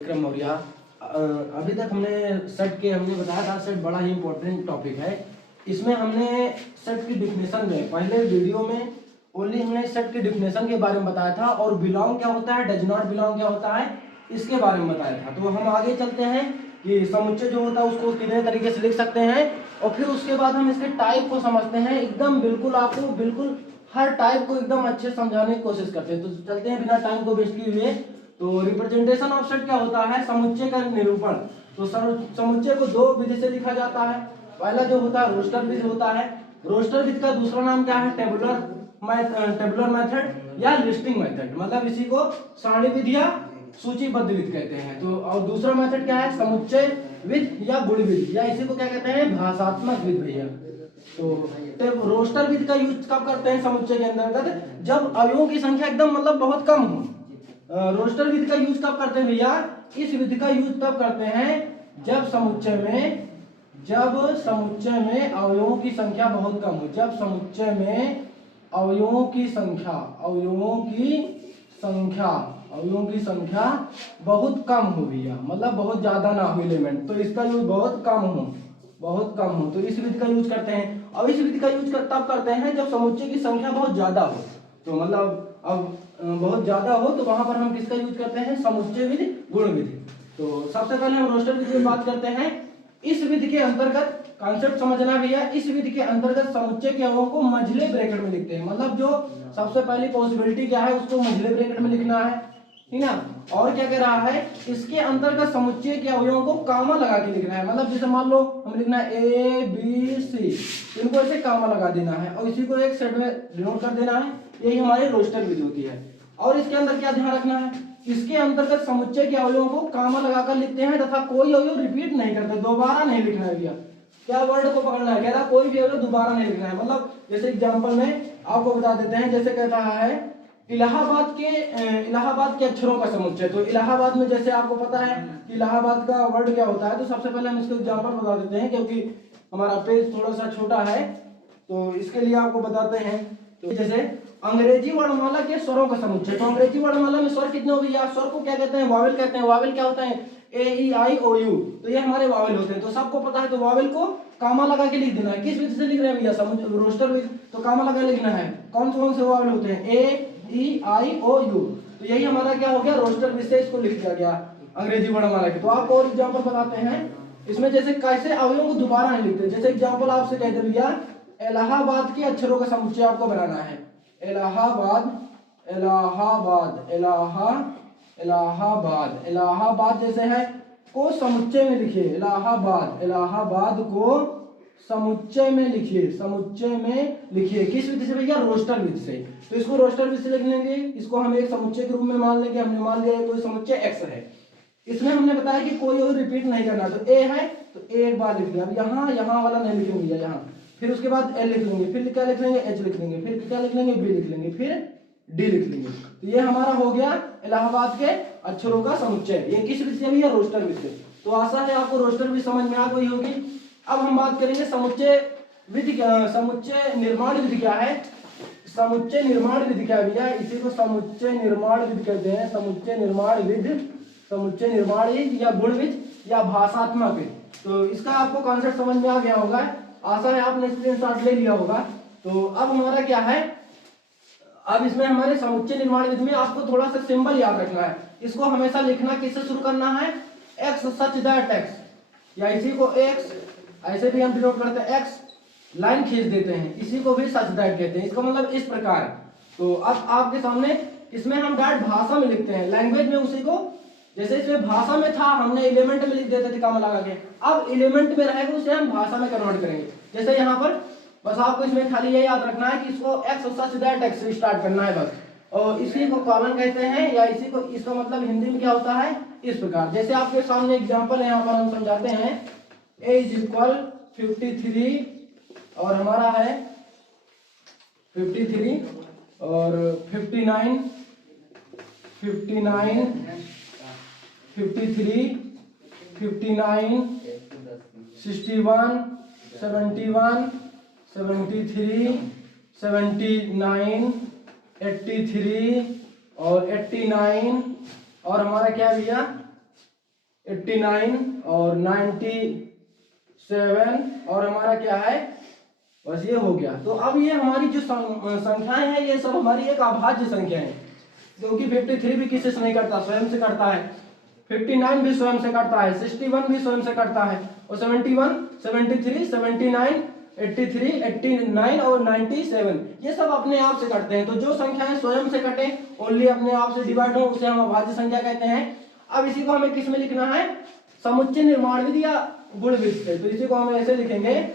विक्रम मौर्य। अभी तक हमने बताया था सेट बड़ा ही इंपॉर्टेंट टॉपिक है। इसमें हमने सेट की डिफिनेशन में पहले वीडियो में ओनली हमने सेट की डिफिनेशन के बारे में बताया था और बिलोंग क्या होता है, डज नॉट बिलोंग क्या होता है, इसके बारे में बताया था। तो हम आगे चलते हैं कि समुच्चय जो होता है उसको कितने तरीके से लिख सकते हैं और फिर उसके बाद हम इसके टाइप को समझते हैं। एकदम बिल्कुल आपको बिल्कुल हर टाइप को एकदम अच्छे समझाने की कोशिश करते हैं। तो चलते हैं बिना टाइम को वेस्ट किए हुए। तो रिप्रेजेंटेशन ऑफ सेट क्या होता है? समुच्चय का निरूपण। तो समुच्चय को दो विधि से लिखा जाता है। पहला जो होता है रोस्टर विधि होता है। रोस्टर विधि का दूसरा नाम क्या है? टेबुलर मेथड या लिस्टिंग मेथड। मतलब इसी को सारणी विधि या सूचीबद्ध विधि कहते हैं। तो और दूसरा मेथड क्या है? समुच्चय विधि या गुण विधि या इसी को क्या कहते हैं? भाषात्मक विधि भैया। तो रोस्टर विधि का यूज कब करते हैं समुच्चय के अंतर्गत? जब अवयवों की संख्या एकदम मतलब बहुत कम हो। रोस्टर विधि का यूज कब करते हैं भैया? इस विधि का यूज तब करते हैं जब समुच्चय में अवयवों की संख्या बहुत कम हो। जब समुच्चय में अवयवों की संख्या बहुत कम हो भैया, मतलब बहुत ज्यादा ना हो एलिमेंट, तो इसका यूज बहुत कम हो तो इस विधि का यूज करते हैं। और इस विधि का यूज तब करते हैं जब समुच्चय की संख्या बहुत ज्यादा हो। तो मतलब अब बहुत ज्यादा हो तो वहां पर हम किसका यूज करते हैं? समुच्चय विधि, गुण विधि। तो सबसे पहले हम रोस्टर विधि की बात करते हैं। इस विधि के अंतर्गत कॉन्सेप्ट समझना भैया, इस विधि के अंतर्गत समुच्चय के अवयवों को मंझले ब्रैकेट में लिखते हैं। मतलब जो सबसे पहली पॉसिबिलिटी क्या है उसको मंझले ब्रैकेट में लिखना है, ठीक ना। और क्या कह रहा है? इसके अंतर्गत समुच्चय के अवयवों को कामा लगा के लिखना है। मतलब जैसे मान लो हम लिखना है ए बी सी, इनको ऐसे कामा लगा देना है और इसी को एक सेट में डिनोट कर देना है। यही हमारी रोस्टर विधि होती है। और इसके अंदर क्या ध्यान रखना है? इसके अंतर्गत समुच्चय के अवयवों को कामा लगाकर लिखते हैं तथा कोई अवयव रिपीट नहीं करते, दोबारा नहीं लिखना है भैया। क्या वर्ड को पकड़ना है? कह रहा कोई भी अवयव दोबारा नहीं लिखना है। मतलब जैसे एग्जांपल में आपको बता देते हैं, जैसे कहता है इलाहाबाद के अक्षरों का समुच्चय। तो इलाहाबाद में जैसे आपको पता है कि इलाहाबाद का वर्ड क्या होता है, तो सबसे पहले हम इसको एग्जांपल बता देते हैं क्योंकि हमारा पेज थोड़ा सा छोटा है तो इसके लिए आपको बताते हैं। तो जैसे अंग्रेजी वर्णमाला के स्वरों का समुच्चय। तो अंग्रेजी वर्णमाला में स्वर कितने हो गए? स्वर को क्या कहते हैं? वावेल कहते हैं। वावेल क्या होता है? ए ई आई ओ यू, तो ये हमारे वावेल होते हैं। तो सबको पता है, तो वावेल को कामा लगा के लिख देना है। किस विधि से लिख रहे हैं भैया? रोस्टर विधि। तो कामा लगा लिखना है। कौन से वावेल होते हैं? ए ई आई ओ यू। तो यही हमारा क्या हो गया? रोस्टर विधि से इसको लिख दिया गया अंग्रेजी वर्णमाला के। तो आपको और एग्जाम्पल बताते हैं इसमें, जैसे कैसे अवयवों को दोबारा नहीं लिखते। जैसे एग्जाम्पल आपसे कहते भैया इलाहाबाद के अक्षरों का समुच्चय आपको बनाना है। इलाहाबाद जैसे है को समुच्चय में लिखिए। इलाहाबाद को समुच्चय में लिखिए। किस विधि से भैया? रोस्टर विधि से। तो इसको रोस्टर विधि से लिख लेंगे। इसको हम एक समुच्चय के रूप में मान लेंगे। हमने मान लिया कोई समुच्चय एक्स है। इसमें हमने बताया कि कोई और रिपीट नहीं करना। तो ए है तो एक बार लिख लिया। अब यहाँ वाला नहीं लिखेंगे यहाँ, फिर उसके बाद एल लिख लेंगे, फिर क्या लिख लेंगे? एच लिख लेंगे, फिर क्या लिख लेंगे? बी लिख लेंगे, फिर डी लिख लेंगे। तो ये हमारा हो गया इलाहाबाद के अक्षरों का समुच्चय। ये किस विधि से भी है? रोस्टर विधि से। तो आशा है आपको रोस्टर भी समझ में आ गई होगी। अब हम बात करेंगे समुच्चय निर्माण विधि क्या है। समुच्चय निर्माण विधि क्या भैया? इसी को समुच्चय निर्माण विधि कहते हैं। समुच्चय निर्माण विधि या गुण विधि या भाषात्मक विधि। तो इसका आपको कॉन्सेप्ट समझ में आ गया होगा। आशा है आपने स्क्रीनशॉट ले लिया होगा। तो अब हमारा क्या है? अब इसमें हमारे समुच्चय निर्माण विधि में आपको थोड़ा सा सिंबल याद रखना है। इसको हमेशा लिखना किससे शुरू करना है? एक्स सच दैट एक्स, या इसी को एक्स ऐसे भी हम डिनोट करते हैं, एक्स लाइन खींच देते हैं, इसी को भी सच दैट कहते हैं। इसका मतलब इस प्रकार। तो अब आपके सामने इसमें हम डायरेक्ट भाषा में लिखते हैं, लैंग्वेज में उसी को, जैसे इसमें भाषा में था हमने एलिमेंट में लिख देते थे कामा लगा के, अब एलिमेंट में रहेगा उसे हम भाषा में कन्वर्ट करेंगे। जैसे यहाँ पर बस आपको इसमें खाली ये याद रखना है कि इसको एक्स सच दैट एक्स से स्टार्ट करना है बस, और इसी को कॉलन कहते हैं या इसी को, इसका मतलब हिंदी में क्या होता है? इस प्रकार। जैसे आपके सामने एग्जांपल है, यहाँ पर हम समझाते हैं। a इज इक्वल 53 और हमारा है 53 और 59 53 59 61 71 73 79 83 और 89 और हमारा क्या भैया 89 और 97 और हमारा क्या है, बस ये हो गया। तो अब ये हमारी जो संख्याएं हैं ये सब हमारी एक अभाज्य संख्या है, क्योंकि 53 भी किसी से नहीं करता, स्वयं से करता है। 59 भी स्वयं से करता है, 61 भी स्वयं से करता है, और 71, 73, 79, 83, 89 और 97 ये सब अपने आप से करते हैं। तो जो संख्याएं स्वयं से कटे, ओनली अपने आप से डिवाइड हो, उसे हम अभाज्य संख्या कहते हैं। अब इसी को हमें किस में लिखना है, समुच्चय निर्माण विधि या गुण विधि से। तो इसी को हम ऐसे लिखेंगे,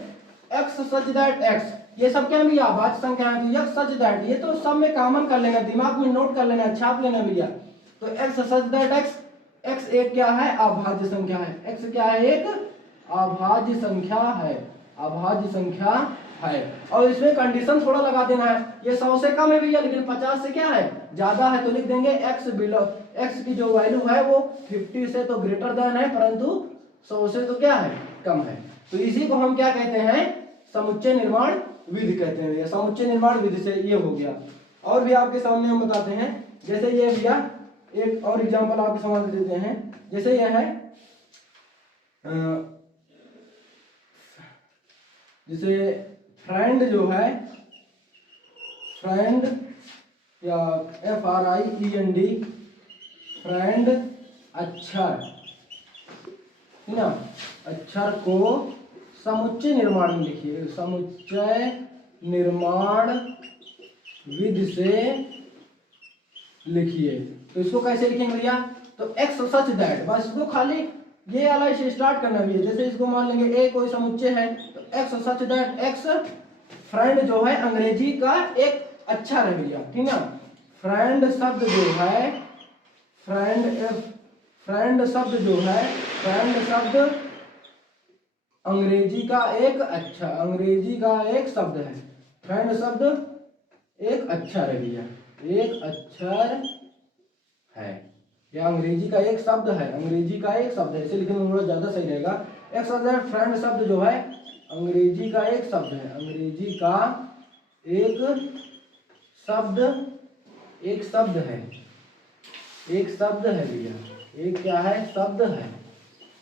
x such that x, ये सब क्या भैया अभाज्य संख्या है। x such that, ये तो सब में कॉमन कर लेना, दिमाग में नोट कर लेना, छाप लेना भैया। तो x such that x, x एक क्या है, अभाज्य संख्या है। x क्या है, एक अभाज्य संख्या है, अभाज्य संख्या है। और इसमें कंडीशन थोड़ा लगा देना है, ये 100 से कम है भैया, लेकिन 50 से क्या है, ज्यादा है। तो लिख देंगे x बिलो, x की जो वैल्यू है वो 50 से तो ग्रेटर देन है, परंतु 100 से तो क्या है, कम है। तो इसी को हम क्या कहते हैं, समुच्चय निर्माण विधि कहते हैं भैया। समुच्चय निर्माण विधि से ये हो गया। और भी आपके सामने हम बताते हैं, जैसे ये भैया एक और एग्जांपल आपके सामने देते हैं। जैसे ये है जैसे फ्रेंड जो है, फ्रेंड या FRIEND, फ्रेंड अक्षर, है ना, अक्षर को समुच्चय निर्माण में लिखिए, समुच्चय निर्माण विधि से लिखिए। तो इसको कैसे लिखेंगे भैया, तो x सच दैट, बस इसको खाली ये वाला से स्टार्ट करना भी है। जैसे इसको मान लेंगे a कोई समुच्चय है, तो x such that x friend जो है अंग्रेजी का एक अक्षर है भैया, ठीक ना। फ्रेंड शब्द जो है, फ्रेंड शब्द जो है, फ्रेंड शब्द अंग्रेजी का एक अक्षर, अंग्रेजी का एक शब्द है। फ्रेंड शब्द एक अक्षर है भैया, एक अक्षर है, या अंग्रेजी का एक शब्द है, अंग्रेजी का एक शब्द है, इसे लिखने में थोड़ा ज्यादा सही रहेगा। एक शब्द है, फ्रेंड शब्द जो है अंग्रेजी का एक शब्द है, अंग्रेजी का एक शब्द, एक शब्द है, एक शब्द है भैया, एक क्या है, शब्द है।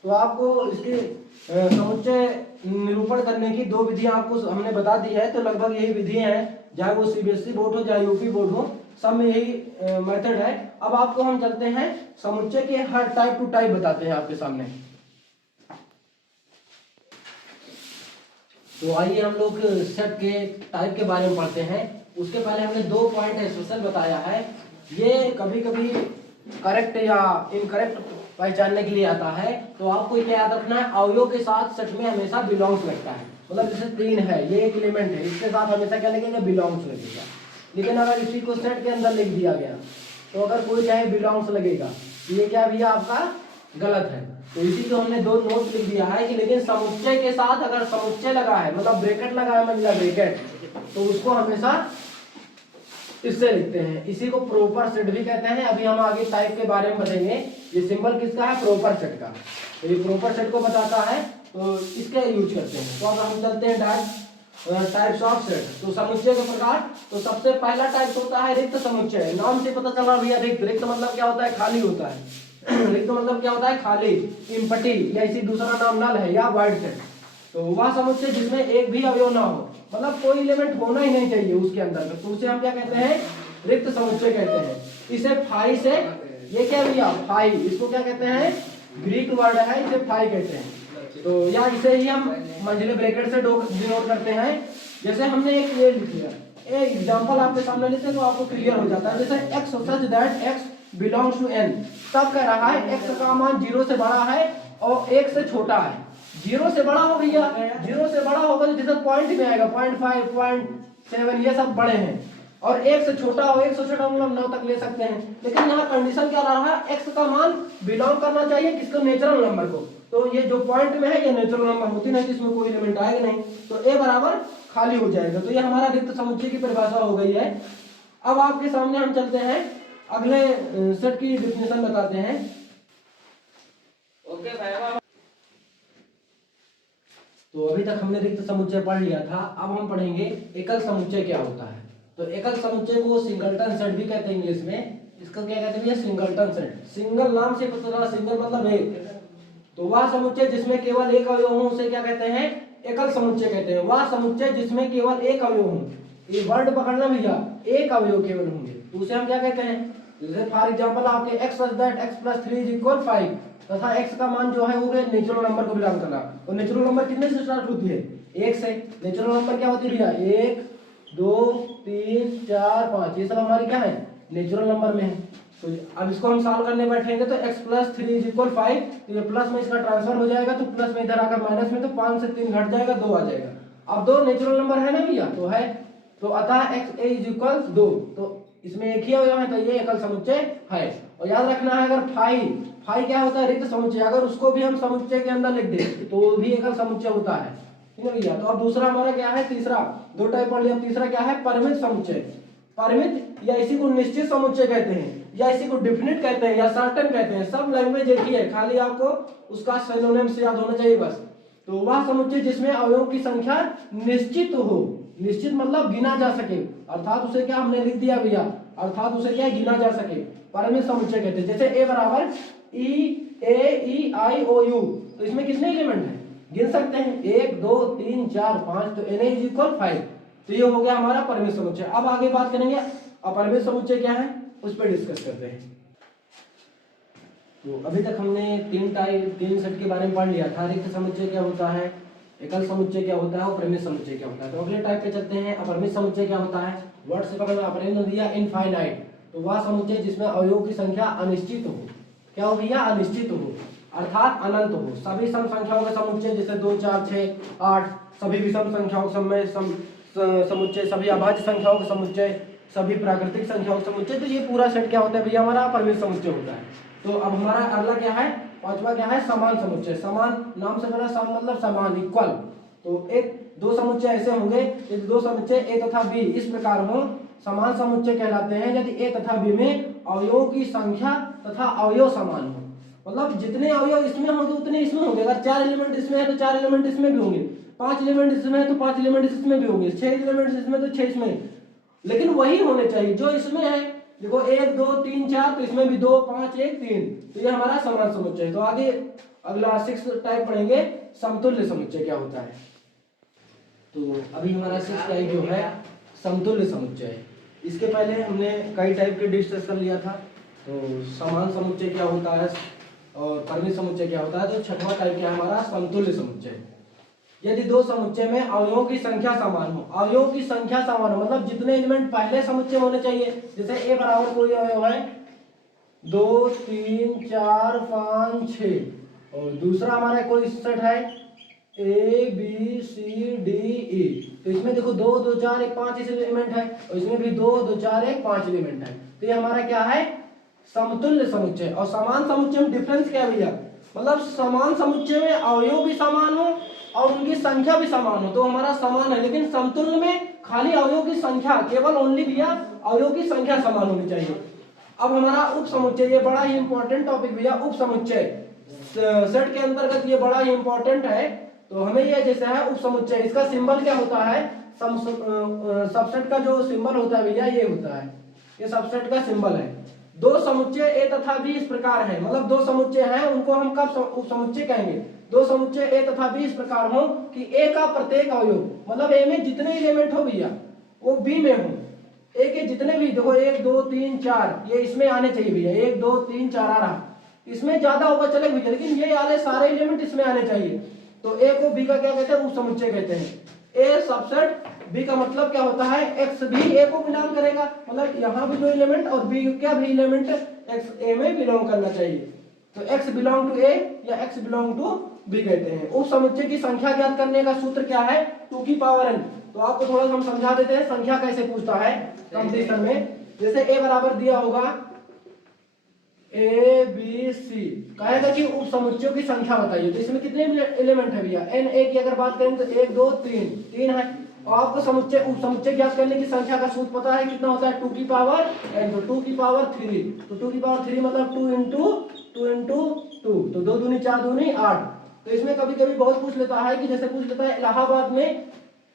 तो आपको इसके समुच्चय निरूपण करने की दो विधियां आपको हमने बता दी है। तो लगभग यही विधियां हैं, चाहे वो CBSE बोर्ड हो चाहे UP बोर्ड हो, सब में यही मेथड है। अब आपको हम चलते हैं समुच्चय के हर टाइप टू टाइप बताते हैं आपके सामने। तो आइए हम लोग सेट के टाइप के बारे में पढ़ते हैं। उसके पहले हमने 2 पॉइंट स्पेशल बताया है। ये कभी कभी करेक्ट या इनकरेक्ट पहचानने के लिए आता है। तो आपको क्या याद रखना है, अवयव के साथ सेट में हमेशा बिलोंग्स लगता है। मतलब जैसे 3 है, ये एक एलिमेंट है, इसके साथ हमेशा क्या लगेगा, बिलोंग्स लगेगा। लेकिन अगर इसी को सेट के अंदर लिख दिया गया, तो अगर कोई चाहे बिलोंग्स लगेगा, तो ये क्या भैया आपका गलत है। तो इसी को हमने 2 नोट लिख दिया है कि लेकिन समुच्चय के साथ अगर समुच्चय लगा है, मतलब ब्रैकेट लगा है, मतलब ब्रैकेट, तो उसको हमेशा इससे लिखते हैं। इसी को प्रॉपर सेट भी कहते हैं। अभी हम आगे टाइप के बारे में बताएंगे। ये सिंबल किसका है, प्रॉपर सेट का। तो ये प्रॉपर सेट को बताता है, तो इसके यूज करते हैं। तो अब हम चलते हैं टाइप्स ऑफ सेट। तो समुच्चय के प्रकार, तो सबसे पहला टाइप होता है रिक्त समुच्चय। नाम से पता चला भैया, रिक्त, रिक्त मतलब क्या होता है, खाली होता है। रिक्त मतलब क्या होता है, खाली, इम्पटी, या इसी दूसरा नाम नल है या वाइड सेट। तो वह समुच्चय जिसमें एक भी अवयव ना हो, मतलब कोई एलिमेंट होना ही नहीं चाहिए उसके अंदर, तो उसे हम क्या कहते हैं, रिक्त समुच्चय कहते हैं। इसे फाई से, ये क्या भैया, फाई, इसको क्या कहते हैं, ग्रीक वर्ड है, इसे फाई कहते हैं। तो या इसे ही हम मंझले ब्रैकेट से डिनोट करते हैं। जैसे हमने एक ये लिख लिया, एक एग्जांपल आपके सामने लेते हैं तो आपको क्लियर हो जाता है। जैसे x such that x belongs to n, तब कह रहा है x का मान 0 से बड़ा है और 1 से छोटा है। 0 से बड़ा हो भैया, 0 से बड़ा होगा तो जैसे पॉइंट में आएगा, 0.5, 0.7, ये सब बड़े हैं। और 1 से छोटा हो, 1 से छोटा मतलब 9 तक ले सकते हैं। लेकिन यहाँ कंडीशन क्या ला रहा है, x का मान बिलोंग करना चाहिए किसको, नेचुरल नंबर को। तो ये जो पॉइंट में है ये नेचुरल नंबर होती नहीं, जिसमें कोई एलिमेंट आएगा नहीं, तो a बराबर खाली हो जाएगा। तो ये हमारा रिक्त समुच्चय की परिभाषा हो गई है। अब आपके सामने हम चलते हैं, अगले सेट की डिफिनेशन बताते हैं। ओके भाई, तो अभी तक हमने रिक्त समुच्चय पढ़ लिया था। अब हम पढ़ेंगे एकल समुच्चय क्या होता है। तो एकल समुच्चय को सिंगलटन सेट भी कहते हैं इंग्लिश में। इसका क्या कहते हैं, सिंगलटन सेट। सिंगल नाम से पता चला, सिंगल मतलब एक, तो वह समुच्चय जिसमें केवल एक अवयव हो उसे क्या कहते हैं, एकल समुच्चय कहते हैं। वह समुच्चय जिसमें केवल एक अवयव हो, ये वर्ड पकड़ना भैया, एक अवयव केवल होंगे तो उसे हम क्या कहते हैं। जैसे फॉर एग्जांपल आपके x सच दैट x + 3 = 5 तथा x का मान जो है वो नेचुरल नंबर को बिलोंग करना। और नेचुरल नंबर कितने से स्टार्ट होती है, 1 से। नेचुरल नंबर क्या होती है भैया, 1 2 3 4 5, ये सब हमारी क्या है, नेचुरल नंबर में है। तो अब इसको हम सॉल्व करने बैठेंगे तो x + 3 = 5, तो ये प्लस में इसका ट्रांसफर हो जाएगा, तो प्लस में इधर आकर माइनस में, तो 5 से 3 घट जाएगा, 2 आ जाएगा। अब 2 नेचुरल नंबर है ना भैया, तो है, तो अतः x a = 2, तो इसमें एक ही अवयव है, तो ये एकल समुच्चय है। और याद रखना है, अगर फाई क्या होता है, रिक्त समुच्चय, अगर उसको भी हम समुच्चय के अंदर लिख दें तो वो भी एकल समुच्चय होता है, ठीक है भैया। तो अब दूसरा हमारा क्या है, तीसरा, दो टाइप पढ़ लिया, तीसरा क्या है, परिमित समुच्चय। परिमित या इसी को निश्चित समुच्चय कहते हैं, या इसी को डिफिनिट कहते हैं, या सर्टेन कहते हैं, सब लैंग्वेज एक ही है, खाली आपको उसका सिनोनिम्स याद होना चाहिए बस। तो वह समुच्चय जिसमें अवयवों की संख्या निश्चित हो, निश्चित मतलब गिना जा सके, अर्थात उसे क्या हमने लिख दिया भैया, अर्थात उसे क्या गिना जा सके, परिमित समुच्चय कहते हैं। जैसे a = e, a, e, i, o, u, तो इसमें कितने एलिमेंट हैं, गिन सकते हैं, 1 2 3 4 5, तो na = 5, तो ये हो गया हमारा परिमित समुच्चय। अब आगे बात करेंगे अपरिमित समुच्चय क्या है, उस पर डिस्कस करते हैं। तो अभी तक हमने तीन सेट के बारे में पढ़ लिया था, रिक्त समुच्चय क्या होता है, एकल समुच्चय क्या होता है और परिमित समुच्चय क्या होता है। तो अगले टाइप पे चलते हैं, अपरिमित समुच्चय क्या होता है। वर्ड से पकड़ना, अपरिमित दिया, इनफाइनाइट, तो वह समुच्चय जिसमें अवयवों की संख्या अनिश्चित हो, क्या हो भैया, अनिश्चित हो, अर्थात अनंत हो। सभी सम संख्याओं का समुच्चय, जैसे 2 4 6 8, सभी विषम संख्याओं का समुच्चय, सभी अभाज्य संख्याओं का समुच्चय, सभी प्राकृतिक संख्याओं का समुच्चय, तो ये पूरा सेट क्या होता है भैया, हमारा अपरिमित समुच्चय होता है। तो अब हमारा अगला क्या है, पांचवा क्या है, समान समुच्चय। समान नाम से बना, सम मतलब समान, इक्वल। तो एक दो समुच्चय ऐसे होंगे यदि दो समुच्चय a तथा b इस प्रकार हो, समान समुच्चय कहलाते हैं यदि a तथा b में अवयवों की संख्या तथा अवयव समान हो। मतलब जितने अवयव इसमें होंगे उतने इसमें होंगे। अगर 4 एलिमेंट इसमें है तो 4 एलिमेंट इसमें भी होंगे, 5 एलिमेंट इसमें है तो 5 एलिमेंट इसमें भी होंगे, 6 एलिमेंट इसमें तो 6 इसमें, लेकिन वही होने चाहिए जो इसमें है। देखो 1 2 3 4, तो इसमें भी 2 5 1 3, तो ये हमारा समान समुच्चय है। तो आगे अगला 6 टाइप पढ़ेंगे, समतुल्य समुच्चय क्या होता है। तो अभी हमारा 6 टाइप जो है समतुल्य समुच्चय। इसके पहले हमने कई टाइप के डिस्कस कर लिया था। तो समान समुच्चय क्या होता है और परिमित समुच्चय क्या होता है। तो छठवां टाइप क्या है हमारा, समतुल्य समुच्चय। यदि दो समुच्चय में अवयवों की संख्या समान हो, अवयवों की संख्या समान हो मतलब जितने एलिमेंट पहले समुच्चय होने चाहिए, जैसे a बराबर कोई अवयव है 2 3 4 5 6, और दूसरा हमारा कोई सेट है a b c d e, तो इसमें देखो 2 2 4 1 5 एलिमेंट है, और इसमें भी 2 2 4 1 5 एलिमेंट है। तो ये हमारा क्या है, समतुल्य समुच्चय। और समान समुच्चय में डिफरेंस क्या है भैया, मतलब समान समुच्चय में अवयव भी समान हो और उनकी संख्या भी समान हो तो हमारा समान है, लेकिन समतुल्य में खाली अवयव की संख्या, केवल ओनली भैया अवयव की संख्या समान होनी चाहिए। अब हमारा उप समुच्चय, ये बड़ा ही इंपॉर्टेंट टॉपिक भैया, उप समुच्चय सेट के अंतर्गत ये बड़ा ही इंपॉर्टेंट है। तो हमें ये जैसे है उप समुच्चय, इसका सिंबल क्या होता है, सबसेट का जो सिंबल होता है भैया ये होता है, ये सबसेट का सिंबल है। दो समुच्चय ए तथा बी इस प्रकार है, मतलब दो समुच्चय हैं उनको हम कब उप समुच्चय कहेंगे। दो समुच्चय ए तथा बी इस प्रकार हो कि ए का प्रत्येक अवयव, मतलब ए में जितने एलिमेंट हो भैया वो बी में हो, ए के जितने भी देखो 1 2 3 4 ये इसमें आने चाहिए भैया, 1 2 3 4 आ रहा, इसमें ज्यादा होगा चलेगा भैया, लेकिन ये वाले सारे एलिमेंट इसमें आने चाहिए। तो ए को बी का क्या कहते हैं, उप समुच्चय कहते हैं। ए सबसेट बी का मतलब क्या होता है, एक्स भी ए को बिलोंग करेगा, मतलब यहाँ भी जो एलिमेंट और बी क्या भी एलिमेंट एक्स ए में बिलोंग करना चाहिए। तो एक्स बिलोंग टू ए या एक्स बिलोंग टू बी कहते हैं। उप समुच्चय की संख्या ज्ञात करने का सूत्र क्या है, 2 की पावर n। तो आपको थोड़ा सा हम समझा देते हैं संख्या कैसे पूछता है कंपटीशन में। जैसे a बराबर दिया होगा ए बी सी, कहेगा कि उप समुच्चयों की संख्या बताइए। तो इसमें कितने एलिमेंट है भैया, n a की अगर बात करें तो 1 2 3 है, और आपको समुच्चय उप समुच्चय ज्ञात करने की संख्या का सूत्र पता है कितना होता है, 2 की पावर n, तो 2 की पावर 3, तो 2 की पावर 3 मतलब 2 इंटू 2, तो 2 दूनी 4 दूनी 8। तो इसमें कभी कभी बहुत पूछ लेता है कि जैसे पूछ लेता है इलाहाबाद में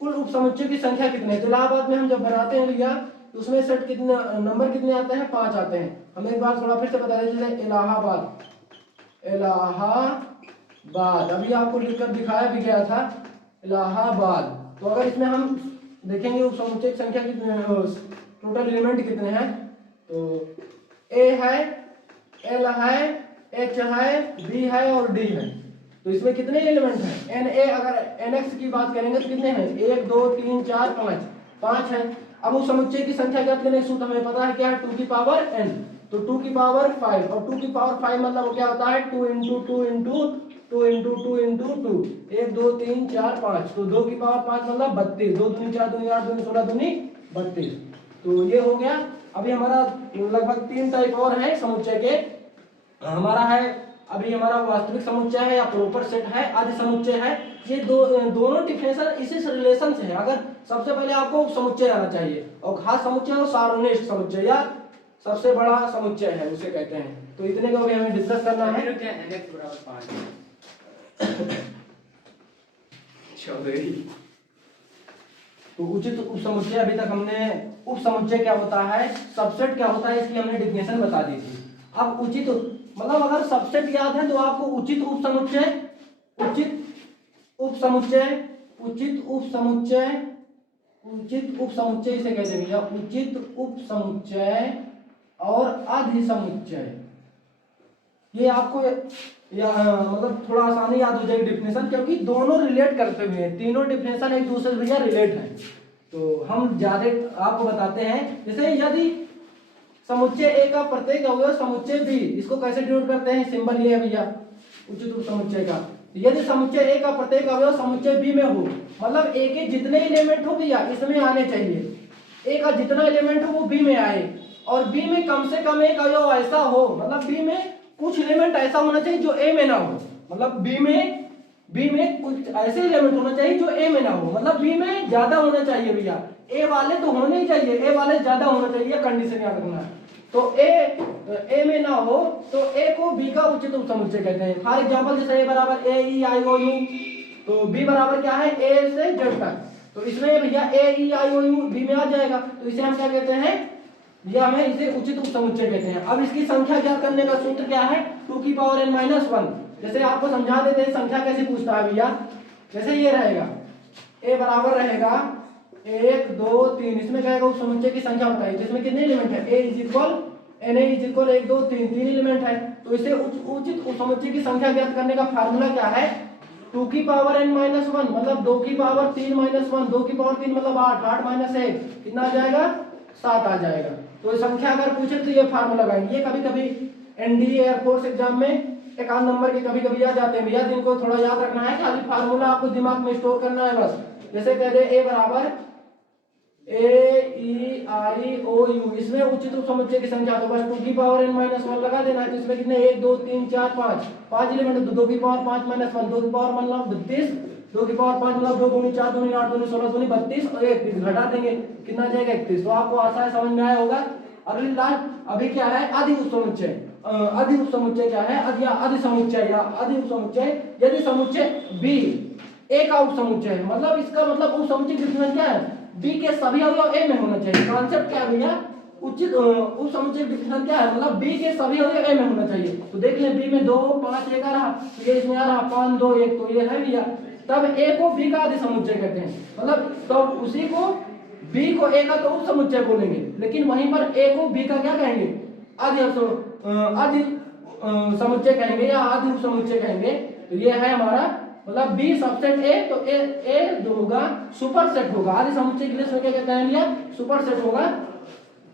कुल उप समुच्चय की संख्या कितनी है। तो इलाहाबाद में हम जब बनाते हैं भैया तो उसमें सेट कितने नंबर कितने आते हैं, 5 आते हैं। हम एक बार थोड़ा फिर से बता दें, जैसे इलाहाबाद बाद, अभी आपको लिखकर दिखाया भी गया था इलाहाबाद। तो अगर इसमें हम देखेंगे उप समुच्चय की संख्या कितने, टोटल एलिमेंट कितने हैं, तो ए है, एल है, एच है, बी है और डी है। तो इसमें कितने एलिमेंट हैं, एन ए, अगर एन एक्स की बात करेंगे तो कितने हैं, 1 2 3 4 5, 5 है। अब उस समुच्चय की संख्या ज्ञात करने का सूत्र हमें पता है क्या है, 2 की पावर n, तो 2 की पावर 5, और 2 की पावर 5 मतलब वो क्या होता है, 2 इंटू 2 इंटू 2 इंटू 2 इंटू 2, 1 2 3 4 5, तो 2 की पावर 5 मतलब 32, 2 दूनी 4 दूनी 8 दूनी 16 दूनी 32। तो ये हो गया। अभी हमारा लगभग 3 टाइप और है समुच्चय के। हमारा है अभी हमारा वास्तविक समुच्चय है या प्रॉपर सेट है, आदि समुच्चय है। ये दोनों डिफिनेशन इसी से रिलेशन से है। अगर सबसे पहले आपको समुच्चय आना चाहिए, और खास समुच्चय हो सारणिक समुच्चय या सबसे बड़ा समुच्चय है उसे कहते हैं। तो इतने को भी हमें डिस्कस करना है। तो उचित उप समुच्चय, अभी तक हमने उप समुच्चय क्या होता है, सबसेट क्या होता है, इसकी हमने डिफिनेशन बता दी थी। अब उचित मतलब अगर सबसेट याद है तो आपको उचित उप समुच्चय, उचित उप समुच्चय, उचित उप समुच्चय, उचित उप समुच्चय इसे कहते हैं भैया, उचित उप समुच्चय और अधिसमुच्चय। ये आपको मतलब थोड़ा आसानी याद हो जाएगी डिफिनेशन, क्योंकि दोनों रिलेट करते हुए हैं, तीनों डिफिनेशन एक दूसरे से भैया रिलेट है। तो हम ज्यादा आपको बताते हैं। जैसे यदि समुच्चय ए का प्रत्येक अवयव समुच्चय बी, इसको कैसे डिनोट करते हैं, सिंबल ये है भैया उचित उप समुच्चय का। यदि समुच्चय ए का प्रत्येक अवयव समुच्चय बी में हो, मतलब ए के जितने एलिमेंट हो भैया इसमें आने चाहिए, ए का जितना एलिमेंट हो वो बी में आए, और बी में कम से कम एक अवयव ऐसा हो, मतलब बी में कुछ एलिमेंट ऐसा होना चाहिए जो ए में ना हो, मतलब बी में कुछ ऐसे एलिमेंट होना चाहिए जो ए में ना हो, मतलब बी में ज्यादा होना चाहिए भैया, ए वाले तो होने ही चाहिए, ए वाले ज्यादा होना चाहिए, कंडीशन याद रखना है। तो ए में ना हो तो ए को बी का उचित उप समुच्चय कहते हैं। फॉर एग्जांपल जैसे ए बराबर ए ई आई ओ यू, तो बी बराबर क्या है, ए से जेड तक, तो इसमें भैया ए ई आई ओ यू बी में आ जाएगा, तो इसे हम क्या कहते हैं, ये हमें इसे उचित उप समुच्चय कहते हैं। अब इसकी संख्या ज्ञात करने का सूत्र क्या है, 2 की पावर n माइनस 1। जैसे आपको समझा देते हैं संख्या कैसे पूछता है भैया, जैसे ये रहेगा a बराबर रहेगा 1 2 3, इसमें क्या उप समुच्चय की संख्या बताइए, जिसमें कितने एलिमेंट है, a is equal na is equal 1 2 3, 3 element है। तो इसे उचित उप समुच्चय की संख्या ज्ञात करने का फार्मूला क्या है, 2 की पावर n माइनस 1 मतलब 2 की पावर 3 माइनस 1, 2 की पावर 3 मतलब 8, 8 माइनस 1 कितना आ जाएगा, 7 आ जाएगा। तो संख्या अगर पूछे तो ये फार्मूला लगाएंगे। ये कभी कभी एनडीए एयरफोर्स एग्जाम में एक आध नंबर के कभी कभी आ जाते हैं भैया, जिनको थोड़ा याद रखना है, खाली फार्मूला आपको दिमाग में स्टोर करना है बस। जैसे कह दे ए बराबर ए ई आई ओ यू, इसमें उचित उप समुच्चय की संख्या तो बस 2 की पावर n माइनस 1 लगा देना है। तो इसमें कितने 1 2 3 4 5, 5 एलिमेंट, 2 की पावर 5 माइनस 1, 2 की पावर मतलब 32, 2 की पावर 5 मतलब 2 दूनी 4 दूनी 8 दूनी 16 दूनी 32 और 1 घटा देंगे कितना आ जाएगा 31। तो आपको आसान समझ में आया होगा। अगली लास्ट अभी क्या है, आदि उप समुच्चय। आदि उप समुच्चय क्या है, आदि समुच्चय या आदि उप समुच्चय, यदि समुच्चय बी ए का उप समुच्चय है, मतलब इसका मतलब उप समुच्चय डिफिनेशन क्या है, बी के सभी अवयव ए में होना चाहिए। कॉन्सेप्ट क्या है भैया, उचित उप समुच्चय डिफिनेशन क्या है, मतलब बी के सभी अवयव ए में होना चाहिए। तो देख लें बी में 2 5 1 आ रहा, तो ये इसमें आ रहा 5 2 1, तो ये है भैया, तब ए को बी का आदि समुच्चय कहते हैं। मतलब तो उसी को बी को ए का तो उप समुच्चय बोलेंगे, लेकिन वहीं पर ए को बी का क्या कहेंगे, आदि समुच्चय कहेंगे या आदि उप समुच्चय कहेंगे। तो ये है हमारा मतलब बी सबसेट ए, तो ए जो होगा सुपर सेट होगा, आदि समुच्चय के लिए क्या कहते हैं भैया, सुपर सेट होगा,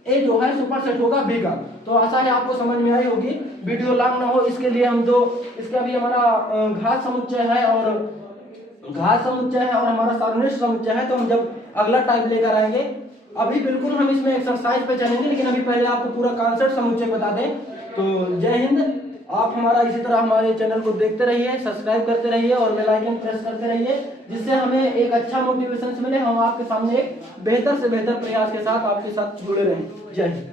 ए जो है सुपर सेट होगा बी का। तो आशा है आपको समझ में आई होगी, वीडियो लॉन्ग ना हो इसके लिए हम जो इसका भी हमारा घात समुच्चय है और हमारा सारणिक समुच्चय है, तो हम जब अगला टाइप लेकर आएंगे, अभी बिल्कुल हम इसमें एक्सरसाइज पे चलेंगे, लेकिन अभी पहले आपको पूरा कॉन्सेप्ट समुच्चय बता दें। तो जय हिंद। आप हमारा इसी तरह हमारे चैनल को देखते रहिए, सब्सक्राइब करते रहिए और बेल आइकन प्रेस करते रहिए, जिससे हमें एक अच्छा मोटिवेशन मिले, हम आपके सामने एक बेहतर से बेहतर प्रयास के साथ आपके साथ जुड़े रहें। जय हिंद।